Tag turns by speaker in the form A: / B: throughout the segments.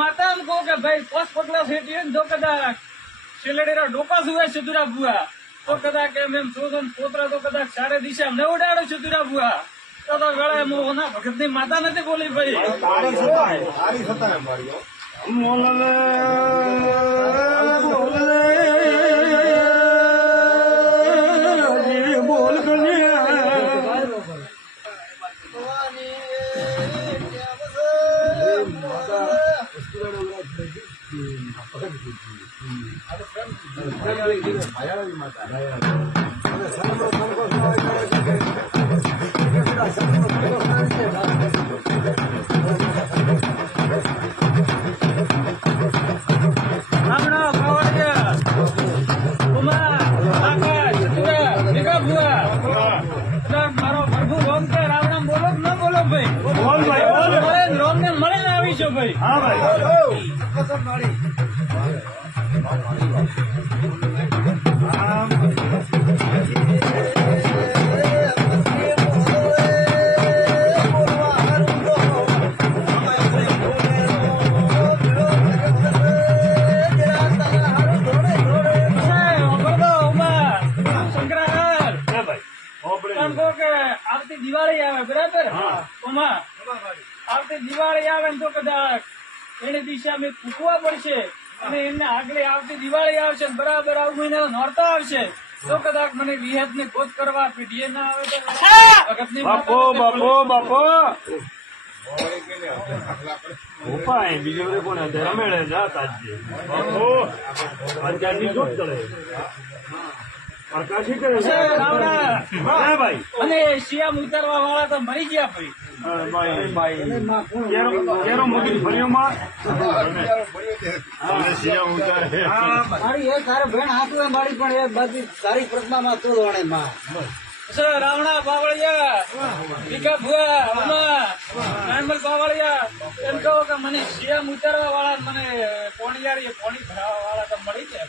A: માતા એમ કહું કે ભાઈ પોસ પગલા શેઠી ને જો કદાચ શેલડીના ડોકા સુવે સુધુરા બુઆ તો કદાચ એમ એમ શોધન પોતરા તો કદાચ સારે દિશા ને ઉડાડો સુધુરા બુઆ તો તો વેળા એમ ના ભગતની માતા નથી બોલી ભાઈ
B: બોલે
A: ભાઈ?
B: બોલ ભાઈ બોલ.
A: મળે ને રોમ ને મળે ને આવીશું ભાઈ.
B: હા ભાઈ.
A: એમ કે આવતી દિવાળી આવે બરાબર? આવતી દિવાળી આવે ને તો કદાચ એની દિશા અમે ફૂકવા પડશે અને એમને આગળ આવતી દિવાળી આવશે બરાબર આવું મહિના નોરતા આવશે. તો કદાચ મને વિહેત ને ખોજ કરવા પીડીએ ના આવે તો
B: બાપો બાપો બાપો! ઉપાય બીજો બધે કોને? રમેળે જાત આજે બાપો! કરે? પ્રકાશી કરે? છે હા ભાઈ.
A: અને શિયામ ઉતારવા વાળા તો મરી ગયા ભાઈ.
B: કેરો મોદી ઉતારે.
C: મારી એક તારે બેન હાથું એ મારી પણ એ બધી તારી પ્રજ્ઞામાં તું વણે માં
A: રાવણા બાવળિયા ભીખા ભુવા ઉમા નાનમલ બાવળિયા એમ. કહો કે મને શિયામ ઉતારવા વાળા મને પોણિયારી પોણી ભરાવા વાળા તો મળી જાય.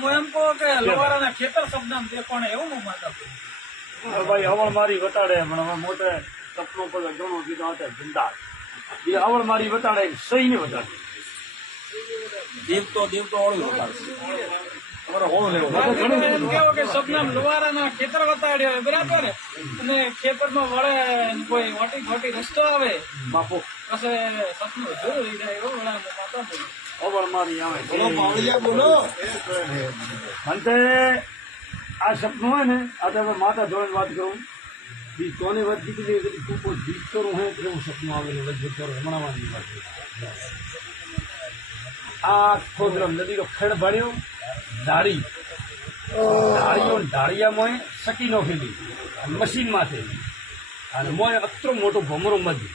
A: હું એમ કહું કે લોહારાના ખેતર શબ્દ પણ એવું હું માતા
B: ભાઈ અવળ મારી વટાડે પણ હવે મોટે સપનો પર ઘણો કીધો હતા જિંદા એ અવળ મારી વટાડે સહી નહીં વટાડે.
D: દેવતો દેવતો ઓળું
A: કે સપનામ લોહારાના ખેતર વતાડ્યા બરાબર? અને ખેતરમાં વળે કોઈ મોટી મોટી રસ્તો આવે
B: બાપુ.
A: પછી સપનું જોયું જાય એવું વળે માતા
B: અંતે આ સપનું હોય ને આ તો માતા જોડે વાત કરું. બીજ કોની વાત કીધી કે તું કોઈ જીત કરું હે? એવું સપનું આવેલું લગભગ કરો હમણાંની વાત છે. આ ખોદરમ નદીનો ખેડ ભર્યો ડાળી. ડાળીઓ ને ડાળિયામાં સકી નોખેલી મશીનમાંથી અને મોય અત્રો મોટો ભમરો મધી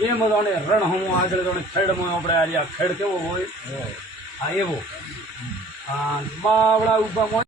B: એ મજાને રણ હું આગળ જાણે ખેડમાં આપણે આ ખેડ કેવો હોય? હા. એવો. આ બાવડા ઊભા મોય